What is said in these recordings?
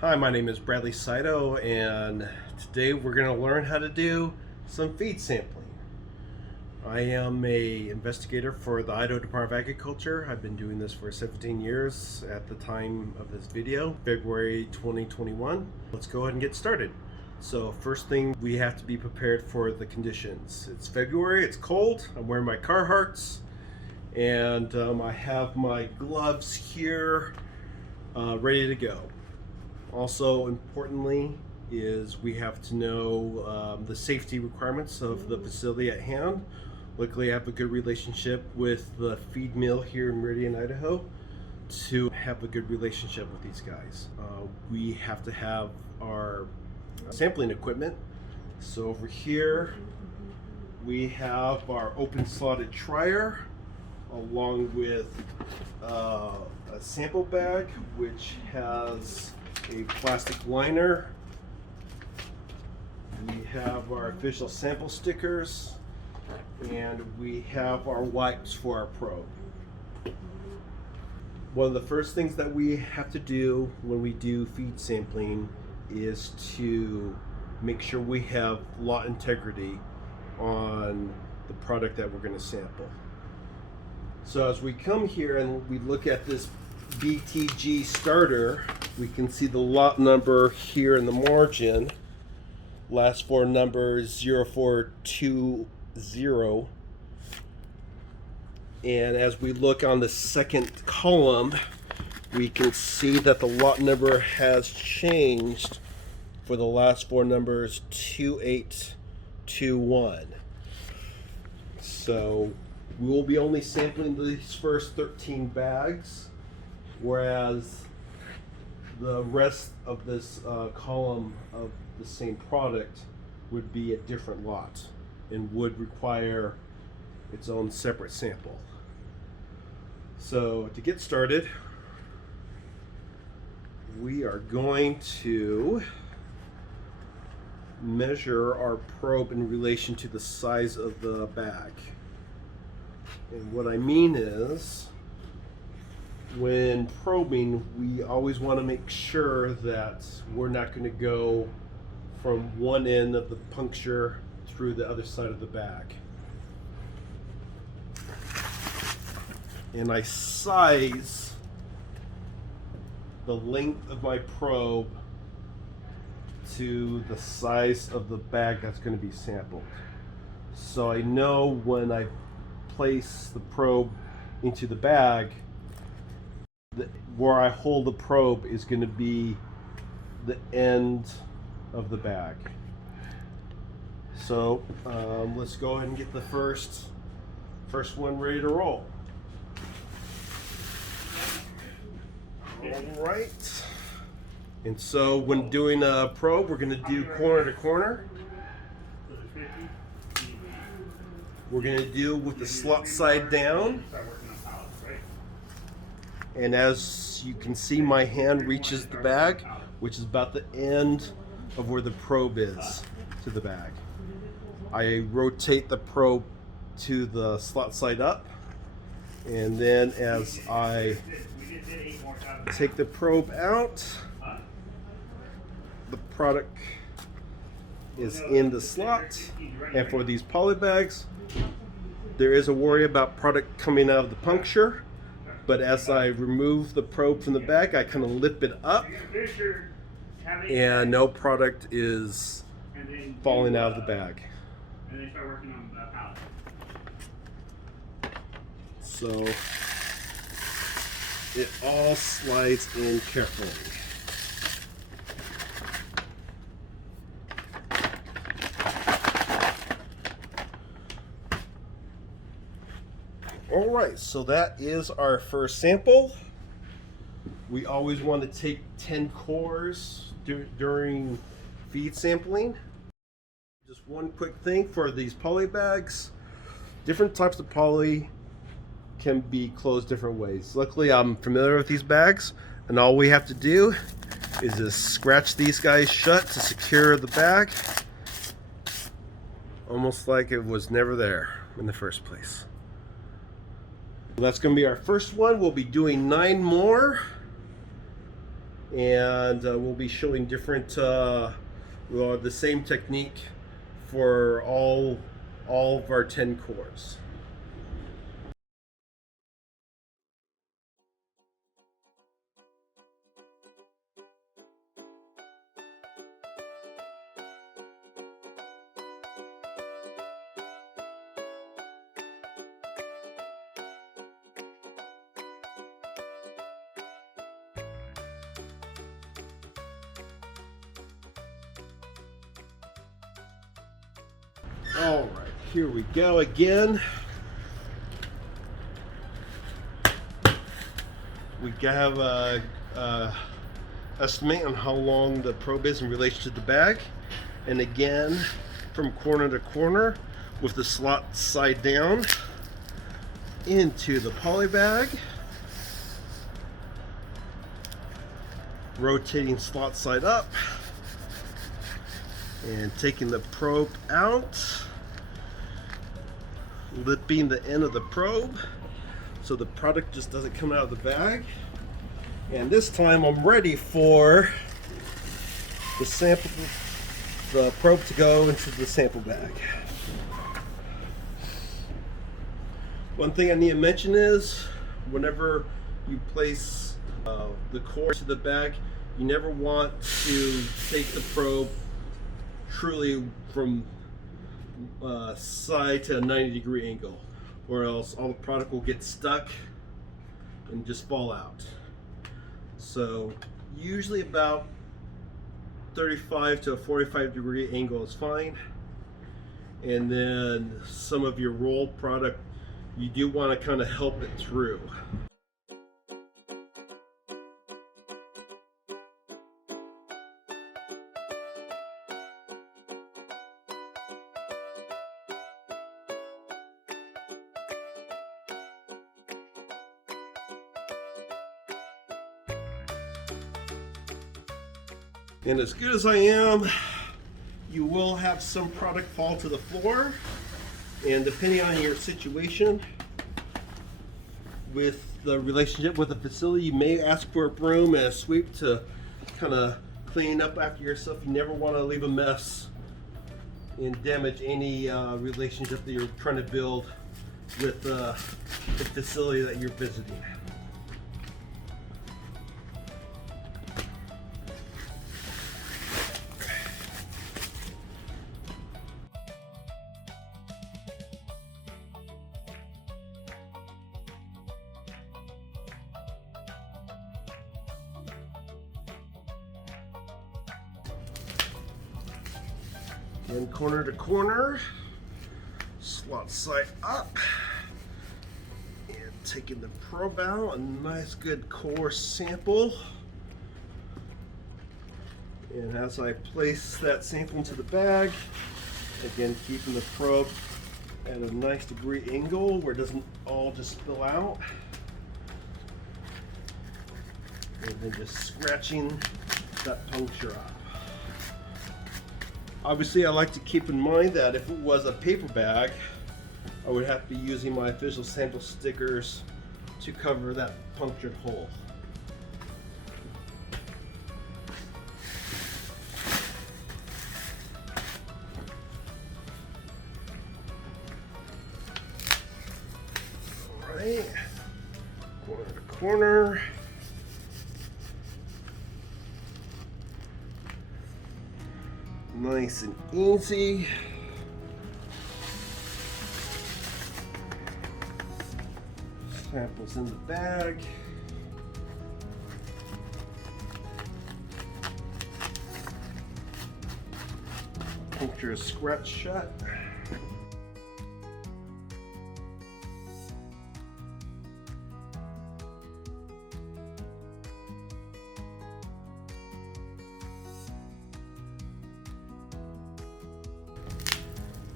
Hi, my name is Bradley Saito, and today we're going to learn how to do some feed sampling. I am a investigator for the Idaho Department of Agriculture. I've been doing this for 17 years at the time of this video, February 2021. Let's go ahead and get started. So first thing, we have to be prepared for the conditions. It's February, it's cold, I'm wearing my Carhartts, and I have my gloves here ready to go. Also, importantly, is we have to know the safety requirements of the facility at hand. Luckily, I have a good relationship with the feed mill here in Meridian, Idaho, to have a good relationship with these guys. We have to have our sampling equipment. So over here, we have our open slotted trier, along with a sample bag, which has a plastic liner. We have our official sample stickers, and we have our wipes for our probe. One of the first things that we have to do when we do feed sampling is to make sure we have lot integrity on the product that we're going to sample. So as we come here and we look at this BTG starter, we can see the lot number here in the margin. Last four numbers 0420. And as we look on the second column, we can see that the lot number has changed for the last four numbers 2821. So we will be only sampling these first 13 bags, whereas the rest of this column of the same product would be a different lot and would require its own separate sample. So to get started, we are going to measure our probe in relation to the size of the bag. And what I mean is, when probing, we always want to make sure that we're not going to go from one end of the puncture through the other side of the bag. And I size the length of my probe to the size of the bag that's going to be sampled. So I know when I place the probe into the bag, where I hold the probe is going to be the end of the bag. So let's go ahead and get the first one ready to roll. All right. And so when doing a probe, we're going to do corner to corner. We're going to do with the slot side down. And as you can see, my hand reaches the bag, which is about the end of where the probe is to the bag. I rotate the probe to the slot side up, and then as I take the probe out, the product is in the slot. And for these poly bags, there is a worry about product coming out of the puncture. But as I remove the probe from the bag, I kind of lift it up, and no product is falling out of the bag. So it all slides in carefully. Alright, so that is our first sample. We always want to take 10 cores during feed sampling. Just one quick thing for these poly bags. Different types of poly can be closed different ways. Luckily, I'm familiar with these bags, and all we have to do is just scratch these guys shut to secure the bag, almost like it was never there in the first place. That's going to be our first one. We'll be doing 9 more. and we'll be showing different, well, the same technique for all of our 10 cores. All right, here we go again. We have a estimate on how long the probe is in relation to the bag, and again from corner to corner with the slot side down into the poly bag, rotating slot side up and taking the probe out, lipping the end of the probe so the product just doesn't come out of the bag. And this time I'm ready for the sample, the probe to go into the sample bag. One thing I need to mention is whenever you place the core to the bag, you never want to take the probe truly from side to a 90-degree angle, or else all the product will get stuck and just fall out. So usually about 35 to a 45-degree angle is fine. And then some of your rolled product, you do want to kind of help it through. And as good as I am, you will have some product fall to the floor, and depending on your situation with the relationship with the facility, you may ask for a broom and a sweep to kind of clean up after yourself. You never want to leave a mess and damage any relationship that you're trying to build with the facility that you're visiting. And corner to corner, slot side up, and taking the probe out, a nice good core sample. And as I place that sample into the bag, again keeping the probe at a nice degree angle where it doesn't all just spill out. And then just scratching that puncture up. Obviously, I like to keep in mind that if it was a paper bag, I would have to be using my official sample stickers to cover that punctured hole. All right, corner to corner. Nice and easy. Samples in the bag. Puncture is scratch shut.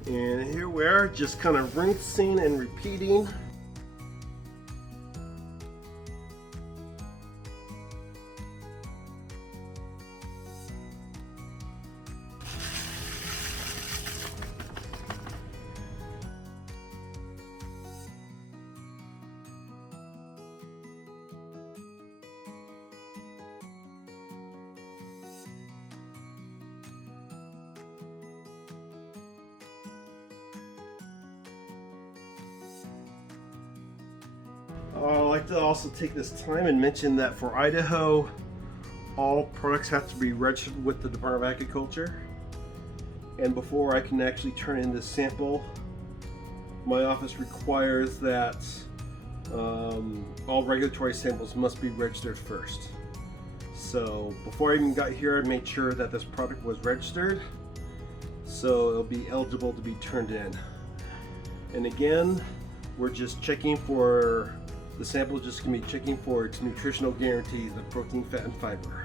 And here we are, just kind of rinsing and repeating. like to also take this time and mention that for Idaho, all products have to be registered with the Department of Agriculture. And before I can actually turn in this sample, my office requires that all regulatory samples must be registered first. So before I even got here, I made sure that this product was registered, so it'll be eligible to be turned in. And again, we're just checking for, the sample is just going to be checking for its nutritional guarantees of protein, fat, and fiber.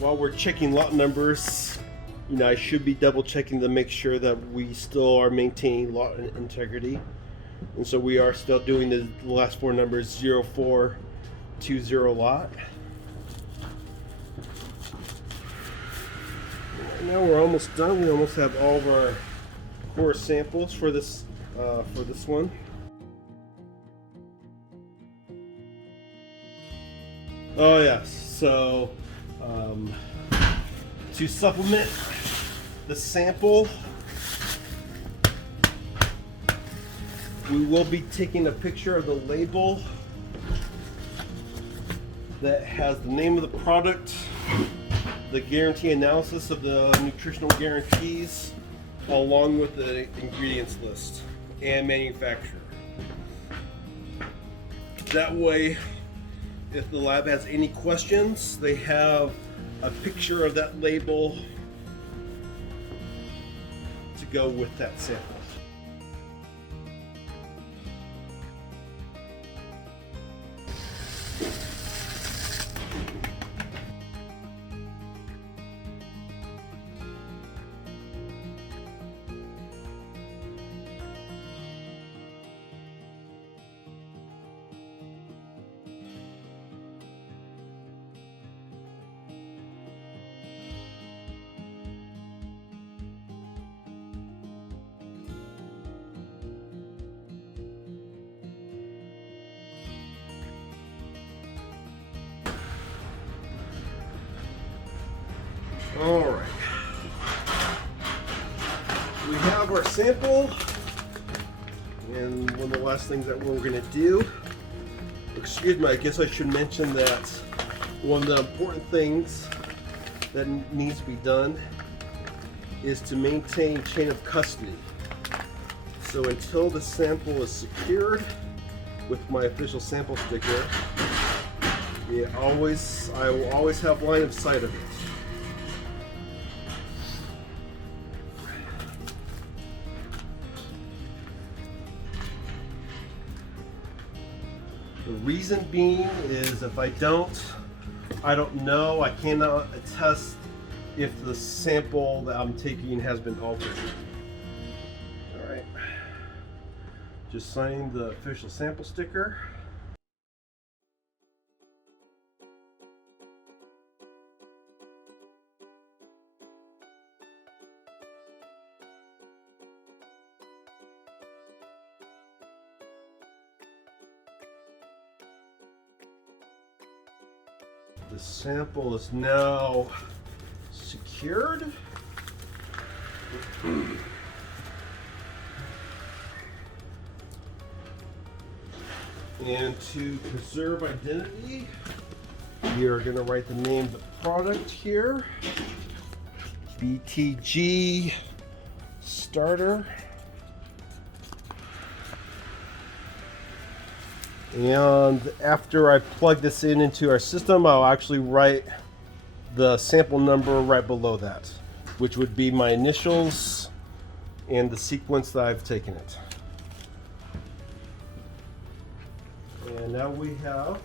While we're checking lot numbers, I should be double checking to make sure that we still are maintaining lot integrity. And so we are still doing the last four numbers, 0420 lot. Right now we're almost done. We almost have all of our core samples for this one. Oh yes, so to supplement the sample, we will be taking a picture of the label that has the name of the product, the guarantee analysis of the nutritional guarantees, along with the ingredients list and manufacturer. That way, if the lab has any questions, they have a picture of that label to go with that sample. All right, we have our sample, and one of the last things that we're going to do, excuse me, I guess I should mention that one of the important things that needs to be done is to maintain chain of custody. So until the sample is secured with my official sample sticker, I will always have line of sight of it. reason being is if I don't know, I cannot attest if the sample that I'm taking has been altered. All right, just signing the official sample sticker. The sample is now secured. And to preserve identity, we are going to write the name of the product here. BTG starter. And after I plug this into our system, I'll actually write the sample number right below that, which would be my initials and the sequence that I've taken it. And now we have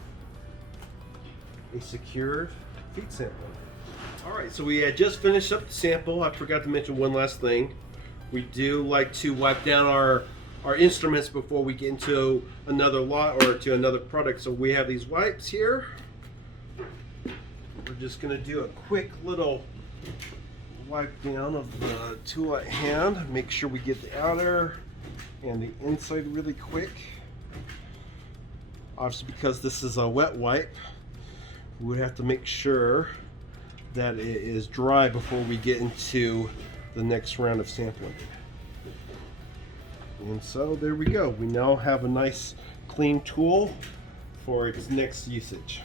a secured feed sample. All right, so we had just finished up the sample. I forgot to mention one last thing. We do like to wipe down our instruments before we get into another lot or to another product. So we have these wipes here. We're just going to do a quick little wipe down of the tool at hand. Make sure we get the outer and the inside really quick. Obviously, because this is a wet wipe, we would have to make sure that it is dry before we get into the next round of sampling. And so there we go. We now have a nice clean tool for its next usage.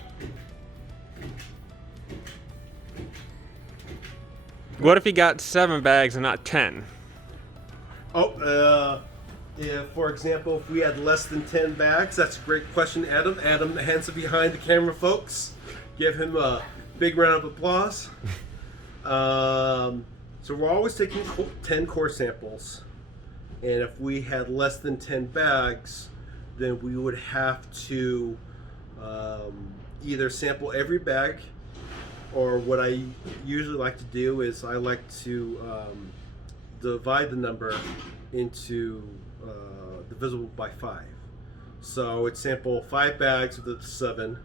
What if you got 7 bags and not 10? If, for example, if we had less than 10 bags, that's a great question, Adam. Adam Hansen behind the camera, folks. Give him a big round of applause. So we're always taking 10 core samples. And if we had less than 10 bags, then we would have to either sample every bag, or what I usually like to do is I like to divide the number into divisible by 5. So it's sample 5 bags of the 7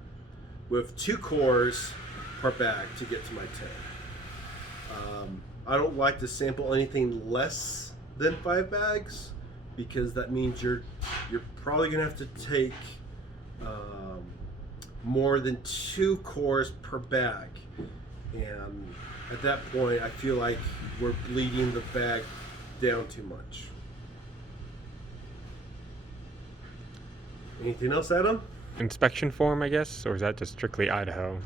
with 2 cores per bag to get to my 10. I don't like to sample anything less than 5 bags because that means you're probably gonna have to take more than 2 cores per bag, and at that point I feel like we're bleeding the bag down too much. Anything else, Adam? Inspection form, I guess, or is that just strictly Idaho?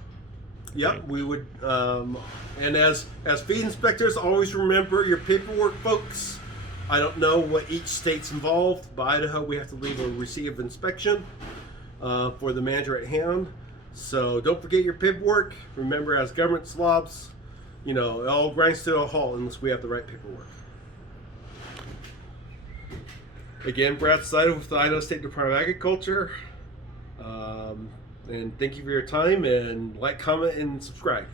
Yep, we would, and as feed inspectors, always remember your paperwork, folks. I don't know what each state's involved. By Idaho, we have to leave a receipt of inspection for the manager at hand. So don't forget your paperwork. Remember, as government slobs, you know, it all grinds to a halt unless we have the right paperwork. Again, Brad Sido with the Idaho State Department of Agriculture. And thank you for your time, and like, comment, and subscribe.